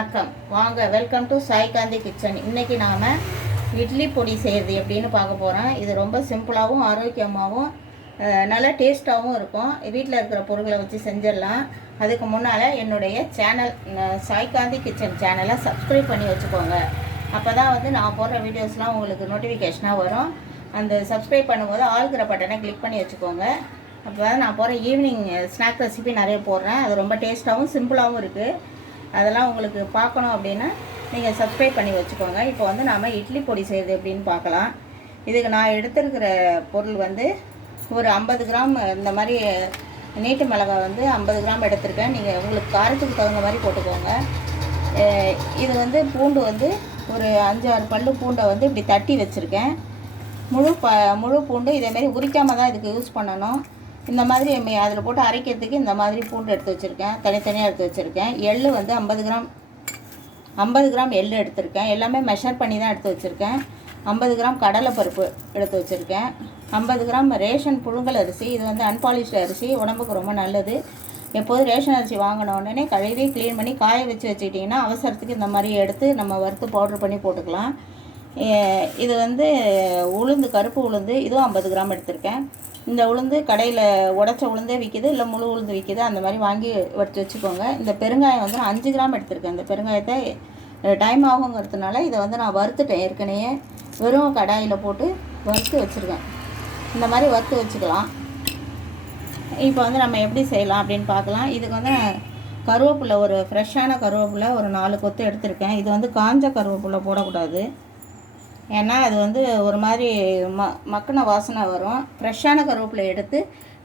வணக்கம். வாங்க welcome to Sai Gandhi kitchen இன்னைக்கு நாம் இட்லி பொடி செய்கிறது எப்படின்னு பார்க்க போகிறோம் இது ரொம்ப சிம்பிளாகவும் ஆரோக்கியமாகவும் நல்லா நல்ல டேஸ்ட்டாகவும் இருக்கும். வீட்டில் இருக்கிற பொருட்களை வச்சு செஞ்சிடலாம். அதுக்கு முன்னால் என்னுடைய சேனல் சாய்காந்தி சாய் காந்தி கிச்சன் சேனலை சப்ஸ்கிரைப் பண்ணி வச்சுக்கோங்க. அப்போ தான் வந்து நான் போடுற வீடியோஸ்லாம் உங்களுக்கு நோட்டிஃபிகேஷனாக வரும். அந்த சப்ஸ்கிரைப் பண்ணும்போது ஆளுக்கிற பட்டனை கிளிக் பண்ணி வச்சுக்கோங்க. அப்போ தான் நான் போகிற ஈவினிங் ஸ்நாக் ரெசிபி நிறைய போடுறேன். அது ரொம்ப டேஸ்ட்டாகவும் சிம்பிளாகவும் இருக்குது அதெல்லாம் உங்களுக்கு பார்க்கணும் அப்படின்னா நீங்கள் சப்ஸ்கிரைப் பண்ணி வச்சுக்கோங்க. இப்போ வந்து நாம் இட்லி பொடி செய்கிறது எப்படின்னு பார்க்கலாம். இதுக்கு நான் எடுத்துருக்கிற பொருள் வந்து ஒரு ஐம்பது கிராம் இந்த மாதிரி நீட்டு மிளகாய் வந்து ஐம்பது கிராம் எடுத்திருக்கேன். நீங்கள் உங்களுக்கு காரத்துக்கு தகுந்த மாதிரி போட்டுக்கோங்க. இது வந்து பூண்டு வந்து ஒரு அஞ்சாறு பல்லு பூண்டை வந்து இப்படி தட்டி வச்சுருக்கேன். முழு ப முழு பூண்டு இதேமாரி உரிக்காமல் தான் இதுக்கு யூஸ் பண்ணணும். இந்த மாதிரி அதில் போட்டு அரைக்கிறதுக்கு இந்த மாதிரி பூண்டு எடுத்து வச்சுருக்கேன். தனித்தனியாக எடுத்து வச்சுருக்கேன். எள்ளு வந்து ஐம்பது கிராம் ஐம்பது கிராம் எள் எடுத்திருக்கேன். எல்லாமே மெஷர் பண்ணி தான் எடுத்து வச்சுருக்கேன். ஐம்பது கிராம் கடலைப்பருப்பு எடுத்து வச்சுருக்கேன். ஐம்பது கிராம் ரேஷன் புழுங்கல் அரிசி. இது வந்து அன்பாலிஷ்டு அரிசி. உடம்புக்கு ரொம்ப நல்லது. எப்போதும் ரேஷன் அரிசி வாங்கின உடனே கழுவி க்ளீன் பண்ணி காய வச்சு வச்சுக்கிட்டிங்கன்னா அவசரத்துக்கு இந்த மாதிரி எடுத்து நம்ம வறுத்து பவுட்ரு பண்ணி போட்டுக்கலாம். இது வந்து உளுந்து கருப்பு உளுந்து இதுவும் ஐம்பது கிராம் எடுத்திருக்கேன். இந்த உளுந்து கடையில் உடச்ச உளுந்தே விற்கிது இல்லை முழு உளுந்து விற்கிது அந்த மாதிரி வாங்கி வச்சு வச்சுக்கோங்க. இந்த பெருங்காயம் வந்து நான் அஞ்சு கிராம் எடுத்திருக்கேன். இந்த பெருங்காயத்தை டைம் ஆகுங்கிறதுனால இதை வந்து நான் வறுத்துட்டேன். ஏற்கனவே வெறும் கடாயில் போட்டு வறுத்து வச்சுருக்கேன். இந்த மாதிரி வறுத்து வச்சுக்கலாம். இப்போ வந்து நம்ம எப்படி செய்யலாம் அப்படின்னு பார்க்கலாம். இதுக்கு வந்து நான் கருவேப்பிலை ஒரு ஃப்ரெஷ்ஷான கருவேப்பிலை ஒரு நாலு கொத்து எடுத்திருக்கேன். இது வந்து காஞ்ச கருவேப்பிலை போடக்கூடாது. ஏன்னா அது வந்து ஒரு மாதிரி ம மக்கின வாசனை வரும். ஃப்ரெஷ்ஷான கருவேப்பிலை எடுத்து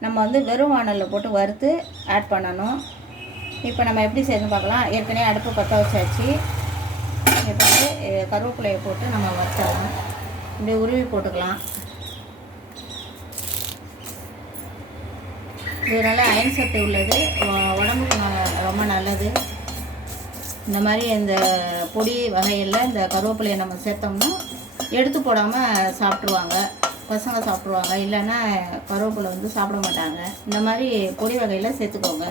நம்ம வந்து வெறும் வானலில் போட்டு வறுத்து ஆட் பண்ணணும். இப்போ நம்ம எப்படி செய்யணும் பார்க்கலாம். ஏற்கனவே அடுப்பு பற்ற வச்சாச்சு. இப்போ வந்து கருவேப்பிலையை போட்டு நம்ம வறுத்தலாம் இப்படி உருவி போட்டுக்கலாம். இது அயன் சத்து உள்ளது. உடம்புக்கு ரொம்ப நல்லது. இந்த மாதிரி இந்த பொடி வகையில் இந்த கருவேப்பிலையை நம்ம சேர்த்தோம்னா எடுத்து போடாமல் சாப்பிட்ருவாங்க பசங்க சாப்பிட்ருவாங்க இல்லைன்னா கருவேப்பிலை வந்து சாப்பிட மாட்டாங்க. இந்த மாதிரி பொடி வகையில் சேர்த்துக்கோங்க.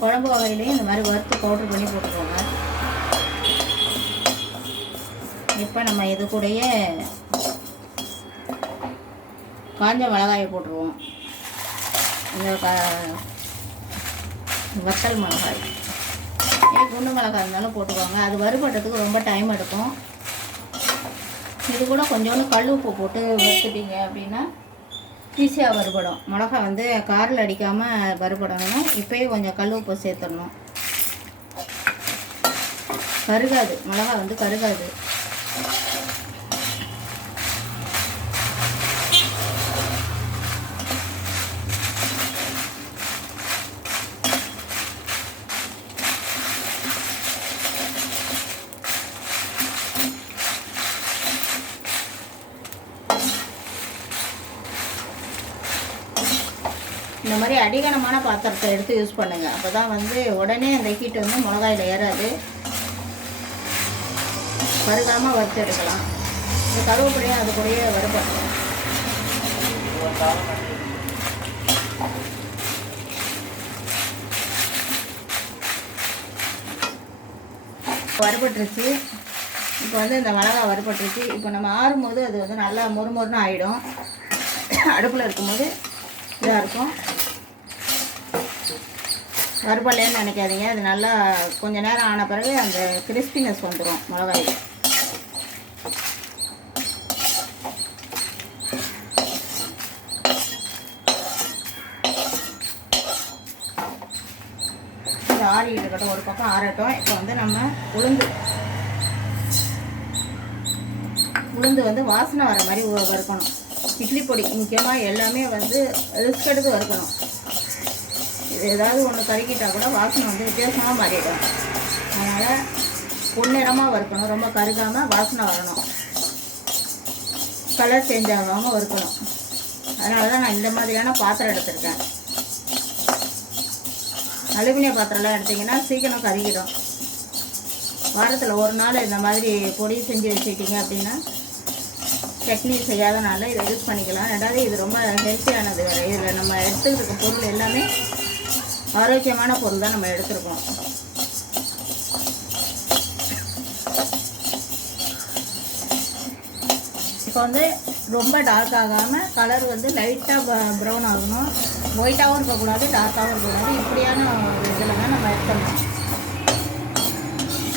குழம்பு வகையிலையும் இந்த மாதிரி வறுத்து பவுட்ரு பண்ணி போட்டுக்கோங்க. இப்போ நம்ம இது கூடயே காஞ்ச மிளகாயை போட்டுருவோம். இந்த க வத்தல் மிளகாய். ஏன் குண்டு மிளகாய் இருந்தாலும் போட்டுக்கோங்க. அது வறுபடுறதுக்கு ரொம்ப டைம் எடுக்கும். இது கூட கொஞ்சோண்டு கல் உப்பு போட்டு வறுத்துட்டீங்க அப்படின்னா ஈஸியாக வறுபடும். மிளகா வந்து காரில் அடிக்காமல் வறுபடணும்னா இப்போயே கொஞ்சம் கல் உப்பு சேர்த்துடணும். கருகாது. மிளகா வந்து கருகாது. இந்த மாதிரி அடிகனமான பாத்திரத்தை எடுத்து யூஸ் பண்ணுங்கள் அப்போ தான் வந்து உடனே அந்த ஹீட் வந்து மிளகாயில் ஏறாது. கருகாமல் வறுத்து எடுக்கலாம். இந்த கருவேப்பிலையும் அது கூடயே வறுபடலாம். வறுபட்டுருச்சு. இப்போ வந்து இந்த மிளகா வறுபட்டுருச்சு. இப்போ நம்ம ஆறும்போது அது வந்து நல்லா மொறுமொறுன்னு ஆகிடும் அடுப்பில் இருக்கும்போது இதாக இருக்கும். வறுபடலைன்னு நினைக்காதீங்க. அது நல்லா கொஞ்ச நேரம் ஆன பிறகு அந்த கிறிஸ்பினஸ் வந்துடும் மிளகாய். இது ஆறிட்டு இருக்கட்டும். ஒரு பக்கம் ஆறட்டும். இப்போ வந்து நம்ம உளுந்து. உளுந்து வந்து வாசனை வர மாதிரி வறுக்கணும். இட்லி பொடி முக்கியமாக எல்லாமே வந்து ரிஸ்க் எடுத்து வறுக்கணும். ஏதாவது ஒன்று கருகிட்டால் கூட வாசனை வந்து வித்தியாசமாக மாறிடும். அதனால் பொன்னிறமாக வறுக்கணும். ரொம்ப கருகாமல் வாசனை வரணும். கலர் சேஞ்ச் ஆகாமல் வறுக்கணும். அதனால தான் நான் இந்த மாதிரியான பாத்திரம் எடுத்திருக்கேன். அலுமினிய பாத்திரம்லாம் எடுத்தீங்கன்னா சீக்கிரம் கருகிடும். வாரத்தில் ஒரு நாள் இந்த மாதிரி பொடி செஞ்சு வச்சுக்கிட்டீங்க அப்படின்னா சட்னி செய்யாத நாளில் இதை யூஸ் பண்ணிக்கலாம். ரெண்டாவது இது ரொம்ப ஹெல்த்தியானது வேறு. இதில் நம்ம எடுத்துக்கிட்டு பொருள் எல்லாமே ஆரோக்கியமான பொருள் தான் நம்ம எடுத்துருக்கோம். இப்போ வந்து ரொம்ப டார்க் ஆகாமல் கலர் வந்து லைட்டாக ப்ரௌன் ஆகணும். ஒயிட்டாகவும் இருக்கக்கூடாது டார்க்காகவும் இருக்கக்கூடாது. இப்படியான இதில் தான் நம்ம எடுத்துடலாம்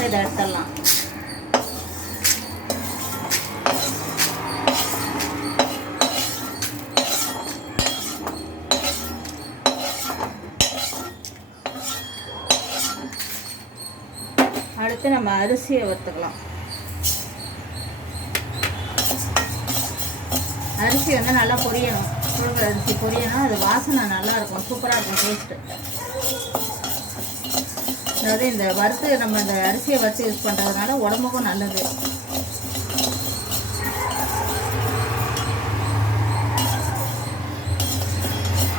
இதை எடுத்துடலாம். அடுத்து நம்ம அரிசியை வறுத்துக்கலாம். அரிசி வந்து நல்லா பொரியணும். புழுங்கல் அரிசி பொரியணும். அது வாசனை நல்லா இருக்கும் சூப்பராக இருக்கும் டேஸ்ட்டு அதாவது இந்த வறுத்து நம்ம இந்த அரிசியை வறுத்து யூஸ் பண்ணுறதுனால உடம்புக்கும் நல்லது.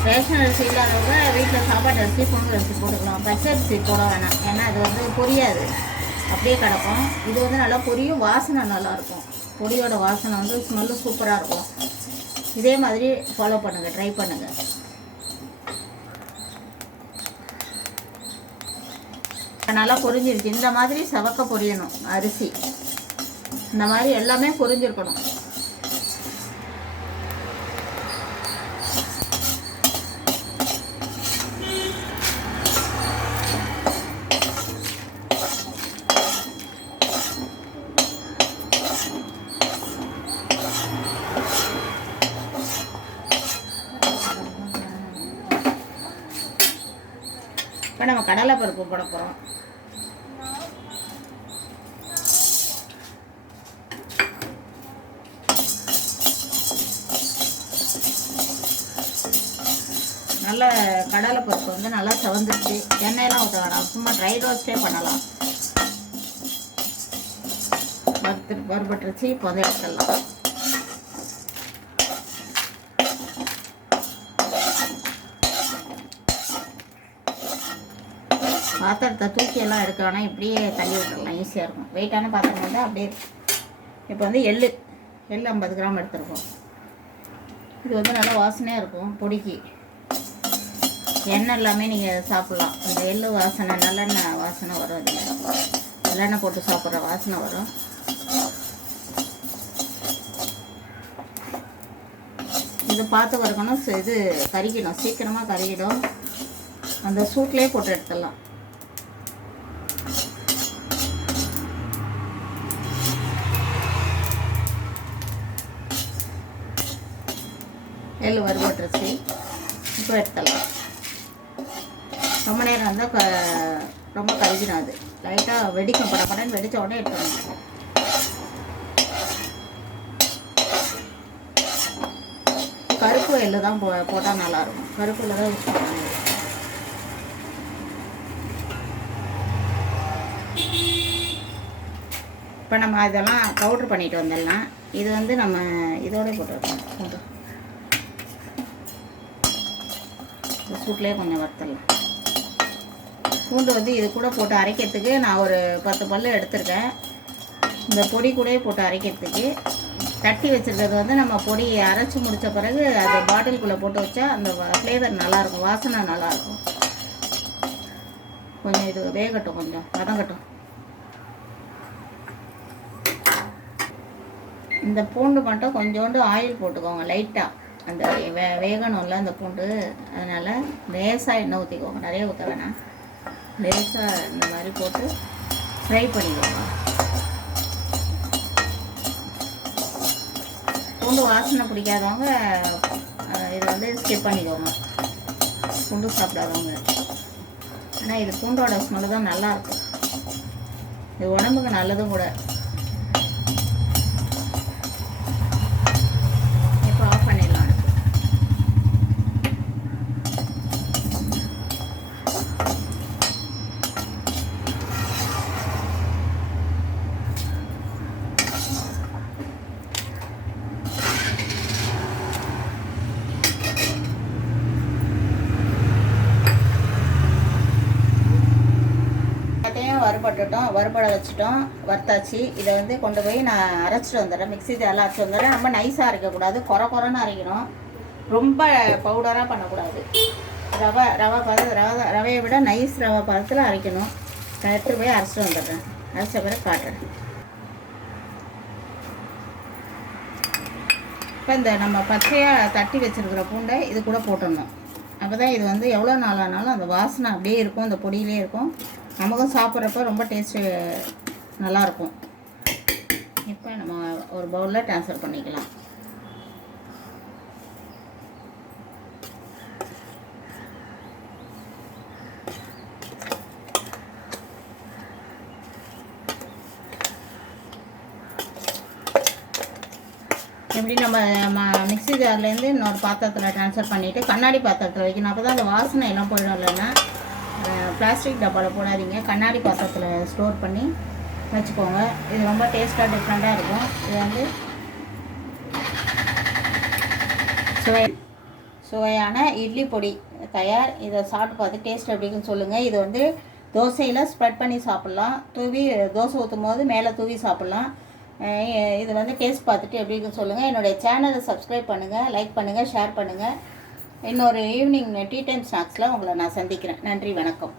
ரேஷன் அரிசி இல்லாதவங்க வீட்டில் சாப்பாட்டு அரிசி பொங்கல் அரிசி போட்டுக்கலாம். பச்சை அரிசி போட வேணாம். ஏன்னா அது வந்து பொரியாது. அப்படியே கிடக்கும். இது வந்து நல்லா பொரியும். வாசனை நல்லாயிருக்கும். பொடியோட வாசனை வந்து ஸ்மெல்லு சூப்பராக இருக்கும். இதே மாதிரி ஃபாலோ பண்ணுங்கள் ட்ரை பண்ணுங்கள் நல்லா பொரிஞ்சிருச்சு. இந்த மாதிரி செவக்க பொரியணும். அரிசி. இந்த மாதிரி எல்லாமே பொரிஞ்சிருக்கணும். இப்போ நம்ம கடலை பருப்பு போட போகிறோம். நல்ல கடலை பருப்பு வந்து நல்லா செவந்துருச்சு. எண்ணெயெல்லாம் ஊற்ற வேணாம். சும்மா ட்ரை ரோஸ்டே பண்ணலாம். வறுத்து வறுபட்டுருச்சு. இப்போ வந்து எடுத்துடலாம். பாத்திரத்தை தூக்கி எல்லாம் எடுக்க இப்படியே தள்ளி விட்டுருக்கலாம் ஈஸியாக இருக்கும். வெயிட்டான பாத்திரம் வந்து அப்படியே இப்போ வந்து எள் எள்ளு ஐம்பது கிராம் எடுத்துருக்கோம். இது வந்து நல்லா வாசனையாக இருக்கும் பொடிக்கு. எண்ணெய் எல்லாமே நீங்கள் சாப்பிட்லாம். இந்த எள்ளு வாசனை நல்லெண்ணெய் வாசனை வரும் அதில் நல்லெண்ணெய் போட்டு சாப்பிட்ற வாசனை வரும். இது பார்த்து வறுக்கணும் இது கறிக்கணும் சீக்கிரமாக கறிக்கிடும் அந்த சூட்லேயே போட்டு எடுத்துடலாம். எள்ளு வறுபட்டுருச்சு. இப்போ எடுத்துடலாம். ரொம்ப நேரம் இருந்தால் க ரொம்ப கருகிடும் அது லைட்டாக வெடிக்கும் படம் படம் வெடித்த உடனே எடுத்துடணும் கருப்பு எள்ளு தான் போ போட்டால் நல்லாயிருக்கும். கருப்பு எள்ளு தான் யூஸ் பண்ணணும். இப்போ நம்ம இதெல்லாம் பவுட்ரு பண்ணிட்டு வந்துடலாம். இது வந்து நம்ம இதோட போட்டுருக்கோம் பூண்டு இந்த சூட்லேயே கொஞ்சம் வறுத்தலாம் பூண்டு வந்து இது கூட போட்டு அரைக்கிறதுக்கு நான் ஒரு பத்து பல்லு எடுத்திருக்கேன். இந்த பொடி கூடயே போட்டு அரைக்கிறதுக்கு. தட்டி வச்சிருக்கிறது வந்து நம்ம பொடி அரைச்சி முடித்த பிறகு அதை பாட்டிலுக்குள்ளே போட்டு வச்சா அந்த ஃப்ளேவர் நல்லாயிருக்கும் வாசனை நல்லாயிருக்கும். கொஞ்சம் இது வேகட்டும் கொஞ்சம் வதங்கட்டும். இந்த பூண்டு மட்டும் கொஞ்சோண்டு ஆயில் போட்டுக்கோங்க லைட்டாக அந்த வே வேகணும்ல அந்த பூண்டு. அதனால் லேசாக எண்ணெய் ஊற்றிக்கோங்க நிறைய ஊற்ற வேணாம். லேசாக இந்த மாதிரி போட்டு ஃப்ரை பண்ணிக்கோங்க. பூண்டு வாசனை பிடிக்காதவங்க இது வந்து ஸ்கிப் பண்ணிக்கோங்க. பூண்டு சாப்பிடாதவங்க. ஆனால் இது பூண்டோட ஸ்மெல்லு தான் நல்லாயிருக்கும் இது உடம்புக்கு நல்லதும் கூட இப்போ ஆஃப் பண்ணிடலாம் அடுப்பு. எல்லாத்தையும் வறுபட்டுட்டோம் வறுபட வச்சுட்டோம் வறுத்தாச்சு. இதை வந்து கொண்டு போய் நான் அரைச்சிட்டு வந்துடுறேன். மிக்ஸி ஜாரில் அரைச்சி வந்துடுறேன். ரொம்ப நைஸாக அரைக்கக்கூடாது குறை குறைன்னு அரைக்கணும். ரொம்ப பவுடராக பண்ணக்கூடாது. ரவை ரவை பதத்து ரவை ரவையை விட நைஸ் ரவை பதத்தில் அரைக்கணும். நான் போய் அரைச்சிட்டு வந்துடுறேன். அரைச்ச பிறகு காட்டுறேன். இப்போ இந்த நம்ம பச்சையாக தட்டி வச்சுருக்கிற பூண்டை இது கூட போட்டுடணும். அப்போ தான் இது வந்து எவ்வளோ நாள் ஆனாலும் அந்த வாசனை அப்படியே இருக்கும். அந்த பொடியிலே இருக்கும். நமக்கும் சாப்பிட்றப்ப ரொம்ப டேஸ்ட்டு நல்லாயிருக்கும். இப்போ நம்ம ஒரு பவுலில் ட்ரான்ஸ்ஃபர் பண்ணிக்கலாம். எப்படி நம்ம ம- மிக்ஸி ஜார்லேருந்து இன்னொரு பாத்திரத்தில் ட்ரான்ஸ்ஃபர் பண்ணிவிட்டு கண்ணாடி பாத்திரத்தில் வைக்கணும். அப்போ தான் அந்த வாசனை எல்லாம் போயிடும் இல்லைன்னா பிளாஸ்டிக் டப்பாவில் போடாதீங்க. கண்ணாடி பாத்திரத்தில் ஸ்டோர் பண்ணி வச்சுக்கோங்க. இது ரொம்ப டேஸ்ட்டாக டிஃப்ரெண்ட்டாக இருக்கும். இது வந்து சுவை சுவையான இட்லி பொடி தயார். இதை சாப்பிட்டு பார்த்து டேஸ்ட் எப்படின்னு சொல்லுங்கள் இது வந்து தோசையில் ஸ்ப்ரெட் பண்ணி சாப்பிட்லாம். தூவி தோசை ஊற்றும் போது மேலே தூவி சாப்பிட்லாம். இது வந்து டேஸ்ட் பார்த்துட்டு எப்படி சொல்லுங்கள் என்னுடைய சேனலை சப்ஸ்கிரைப் பண்ணுங்கள் லைக் பண்ணுங்கள் ஷேர் பண்ணுங்கள் இன்னொரு ஈவினிங் டீ டைம் ஸ்நாக்ஸில் உங்களை நான் சந்திக்கிறேன். நன்றி வணக்கம்.